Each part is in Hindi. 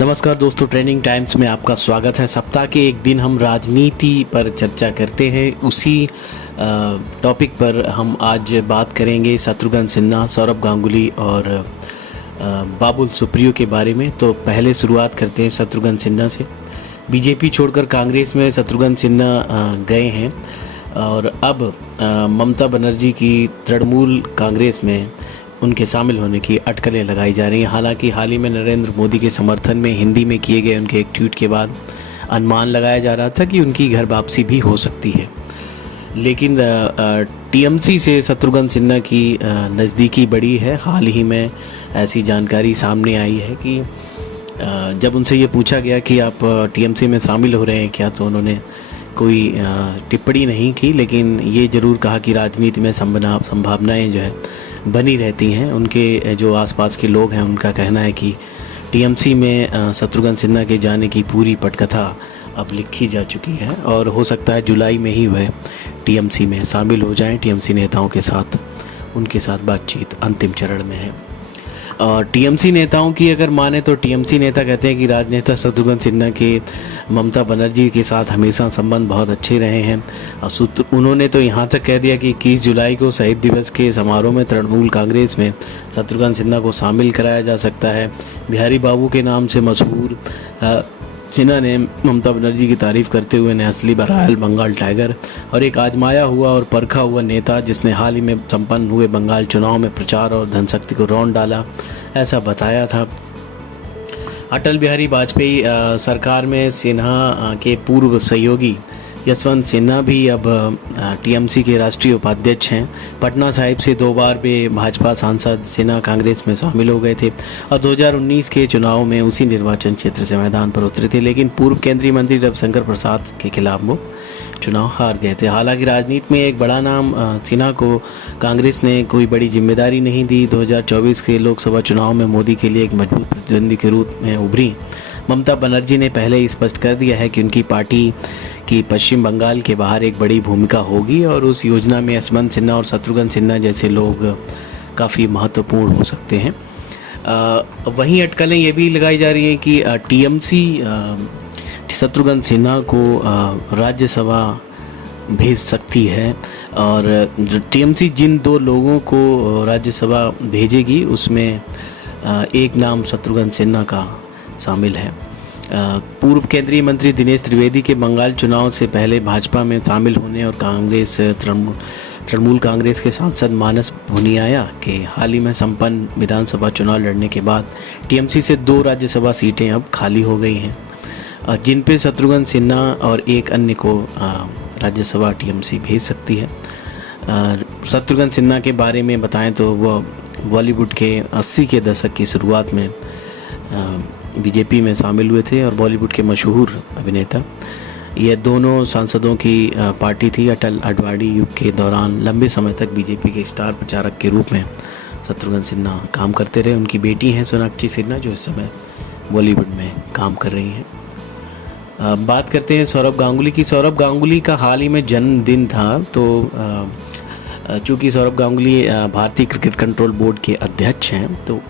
नमस्कार दोस्तों, ट्रेंडिंग टाइम्स में आपका स्वागत है। सप्ताह के एक दिन हम राजनीति पर चर्चा करते हैं। उसी टॉपिक पर हम आज बात करेंगे शत्रुघ्न सिन्हा, सौरभ गांगुली और बाबुल सुप्रियो के बारे में। तो पहले शुरुआत करते हैं शत्रुघ्न सिन्हा से। बीजेपी छोड़कर कांग्रेस में शत्रुघ्न सिन्हा गए हैं और अब ममता बनर्जी की तृणमूल कांग्रेस में उनके शामिल होने की अटकलें लगाई जा रही हैं। हालांकि हाल ही में नरेंद्र मोदी के समर्थन में हिंदी में किए गए उनके एक ट्वीट के बाद अनुमान लगाया जा रहा था कि उनकी घर वापसी भी हो सकती है। लेकिन टीएमसी से शत्रुघ्न सिन्हा की नज़दीकी बढ़ी है। हाल ही में ऐसी जानकारी सामने आई है कि जब उनसे ये पूछा गया कि आप टीएमसी में शामिल हो रहे हैं क्या, तो उन्होंने कोई टिप्पणी नहीं की, लेकिन ये ज़रूर कहा कि राजनीति में संभावनाएं जो है बनी रहती हैं। उनके जो आसपास के लोग हैं उनका कहना है कि टीएमसी में शत्रुघ्न सिन्हा के जाने की पूरी पटकथा अब लिखी जा चुकी है और हो सकता है जुलाई में ही वह टीएमसी में शामिल हो जाएं। टीएमसी नेताओं के साथ उनके साथ बातचीत अंतिम चरण में है। और टीएमसी नेताओं की अगर माने तो टीएमसी नेता कहते हैं कि राजनेता शत्रुघ्न सिन्हा के ममता बनर्जी के साथ हमेशा संबंध बहुत अच्छे रहे हैं। और उन्होंने तो यहाँ तक कह दिया कि 21 जुलाई को शहीद दिवस के समारोह में तृणमूल कांग्रेस में शत्रुघ्न सिन्हा को शामिल कराया जा सकता है। बिहारी बाबू के नाम से मशहूर सिन्हा ने ममता बनर्जी की तारीफ करते हुए ने असली बहरहाल बंगाल टाइगर और एक आजमाया हुआ और परखा हुआ नेता जिसने हाल ही में संपन्न हुए बंगाल चुनाव में प्रचार और धनशक्ति को रौंद डाला, ऐसा बताया था। अटल बिहारी वाजपेयी सरकार में सिन्हा के पूर्व सहयोगी यशवंत सिन्हा भी अब टीएमसी के राष्ट्रीय उपाध्यक्ष हैं। पटना साहिब से 2 बार वे भाजपा सांसद सिन्हा कांग्रेस में शामिल हो गए थे और 2019 के चुनाव में उसी निर्वाचन क्षेत्र से मैदान पर उतरे थे, लेकिन पूर्व केंद्रीय मंत्री रविशंकर प्रसाद के खिलाफ वो चुनाव हार गए थे। हालांकि राजनीति में एक बड़ा नाम सिन्हा को कांग्रेस ने कोई बड़ी जिम्मेदारी नहीं दी। 2024 के लोकसभा चुनाव में मोदी के लिए एक मजबूत प्रतिद्वंदी के रूप में उभरी ममता बनर्जी ने पहले ही स्पष्ट कर दिया है कि उनकी पार्टी की पश्चिम बंगाल के बाहर एक बड़ी भूमिका होगी और उस योजना में यशवंत सिन्हा और शत्रुघ्न सिन्हा जैसे लोग काफ़ी महत्वपूर्ण हो सकते हैं। वहीं अटकलें ये भी लगाई जा रही हैं कि टीएमसी शत्रुघ्न सिन्हा को राज्यसभा भेज सकती है और टीएमसी जिन 2 लोगों को राज्यसभा भेजेगी उसमें एक नाम शत्रुघ्न सिन्हा का शामिल है। पूर्व केंद्रीय मंत्री दिनेश त्रिवेदी के बंगाल चुनाव से पहले भाजपा में शामिल होने और कांग्रेस तृणमूल कांग्रेस के सांसद मानस भुनियाया के हाल ही में संपन्न विधानसभा चुनाव लड़ने के बाद टीएमसी से 2 राज्यसभा सीटें अब खाली हो गई हैं, जिन पे शत्रुघ्न सिन्हा और एक अन्य को राज्यसभा टीएमसी भेज सकती है। शत्रुघ्न सिन्हा के बारे में बताएं तो वह बॉलीवुड के 80 के दशक की शुरुआत में बीजेपी में शामिल हुए थे और बॉलीवुड के मशहूर अभिनेता। ये दोनों सांसदों की पार्टी थी। अटल अडवाणी युग के दौरान लंबे समय तक बीजेपी के स्टार प्रचारक के रूप में शत्रुघ्न सिन्हा काम करते रहे। उनकी बेटी हैं सोनाक्षी सिन्हा जो इस समय बॉलीवुड में काम कर रही हैं। बात करते हैं सौरभ गांगुली की। सौरभ गांगुली का हाल ही में जन्मदिन था, तो चूँकि सौरभ गांगुली भारतीय क्रिकेट कंट्रोल बोर्ड के अध्यक्ष हैं, तो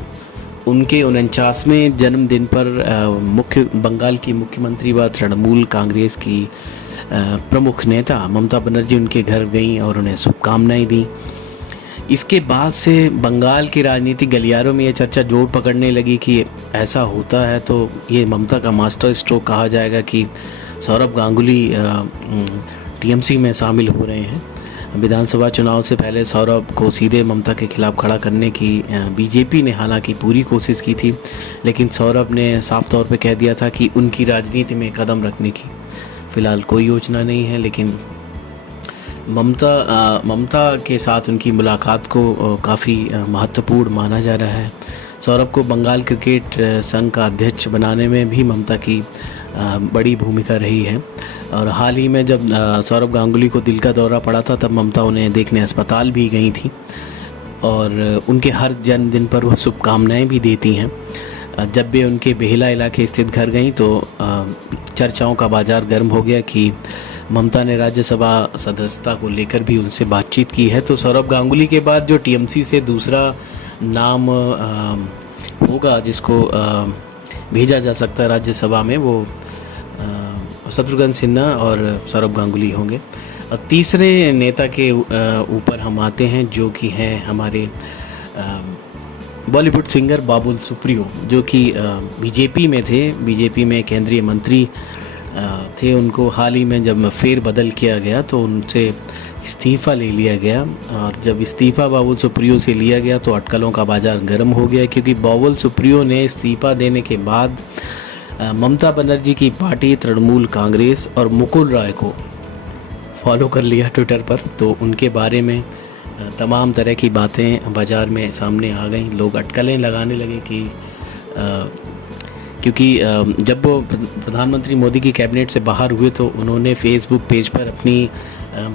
उनके 49वें जन्मदिन पर बंगाल की मुख्यमंत्री व तृणमूल कांग्रेस की प्रमुख नेता ममता बनर्जी उनके घर गईं और उन्हें शुभकामनाएं दी। इसके बाद से बंगाल की राजनीतिक गलियारों में ये चर्चा जोर पकड़ने लगी कि ऐसा होता है तो ये ममता का मास्टर स्ट्रोक कहा जाएगा कि सौरभ गांगुली टीएमसी में शामिल हो रहे हैं। विधानसभा चुनाव से पहले सौरभ को सीधे ममता के खिलाफ खड़ा करने की बीजेपी ने हालांकि पूरी कोशिश की थी, लेकिन सौरभ ने साफ तौर पे कह दिया था कि उनकी राजनीति में कदम रखने की फ़िलहाल कोई योजना नहीं है। लेकिन ममता के साथ उनकी मुलाकात को काफ़ी महत्वपूर्ण माना जा रहा है। सौरभ को बंगाल क्रिकेट संघ का अध्यक्ष बनाने में भी ममता की बड़ी भूमिका रही है और हाल ही में जब सौरभ गांगुली को दिल का दौरा पड़ा था तब ममता उन्हें देखने अस्पताल भी गई थी और उनके हर जन्मदिन पर वह शुभकामनाएं भी देती हैं। जब वे उनके बेहला इलाके स्थित घर गईं तो चर्चाओं का बाजार गर्म हो गया कि ममता ने राज्यसभा सदस्यता को लेकर भी उनसे बातचीत की है। तो सौरभ गांगुली के बाद जो टीएमसी से दूसरा नाम होगा जिसको भेजा जा सकता है राज्यसभा में, वो शत्रुघ्न सिन्हा और सौरभ गांगुली होंगे। और तीसरे नेता के ऊपर हम आते हैं, जो कि हैं हमारे बॉलीवुड सिंगर बाबुल सुप्रियो, जो कि बीजेपी में थे, बीजेपी में केंद्रीय मंत्री थे। उनको हाल ही में जब फेर बदल किया गया तो उनसे इस्तीफ़ा ले लिया गया, और जब इस्तीफ़ा बाबुल सुप्रियो से लिया गया तो अटकलों का बाजार गर्म हो गया, क्योंकि बाबुल सुप्रियो ने इस्तीफ़ा देने के बाद ममता बनर्जी की पार्टी तृणमूल कांग्रेस और मुकुल रॉय को फॉलो कर लिया ट्विटर पर। तो उनके बारे में तमाम तरह की बातें बाज़ार में सामने आ गई। लोग अटकलें लगाने लगे कि क्योंकि जब वो प्रधानमंत्री मोदी की कैबिनेट से बाहर हुए तो उन्होंने फेसबुक पेज पर अपनी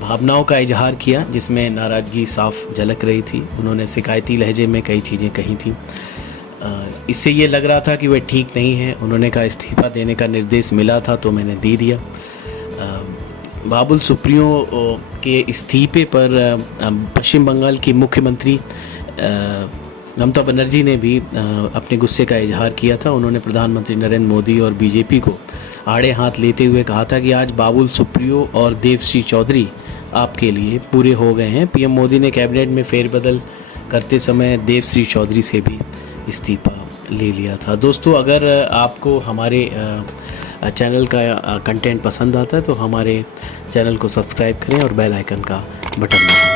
भावनाओं का इजहार किया, जिसमें नाराज़गी साफ झलक रही थी। उन्होंने शिकायती लहजे में कई चीज़ें कही थी। इससे ये लग रहा था कि वह ठीक नहीं है। उन्होंने कहा इस्तीफ़ा देने का निर्देश मिला था तो मैंने दे दिया। बाबुल सुप्रियो के इस्तीफे पर पश्चिम बंगाल की मुख्यमंत्री ममता बनर्जी ने भी अपने गुस्से का इजहार किया था। उन्होंने प्रधानमंत्री नरेंद्र मोदी और बीजेपी को आड़े हाथ लेते हुए कहा था कि आज बाबुल सुप्रियो और देवश्री चौधरी आपके लिए पूरे हो गए हैं। पीएम मोदी ने कैबिनेट में फेरबदल करते समय देवश्री चौधरी से भी इस्तीफा ले लिया था। दोस्तों, अगर आपको हमारे चैनल का कंटेंट पसंद आता है तो हमारे चैनल को सब्सक्राइब करें और बेल आइकन का बटन दबाएं।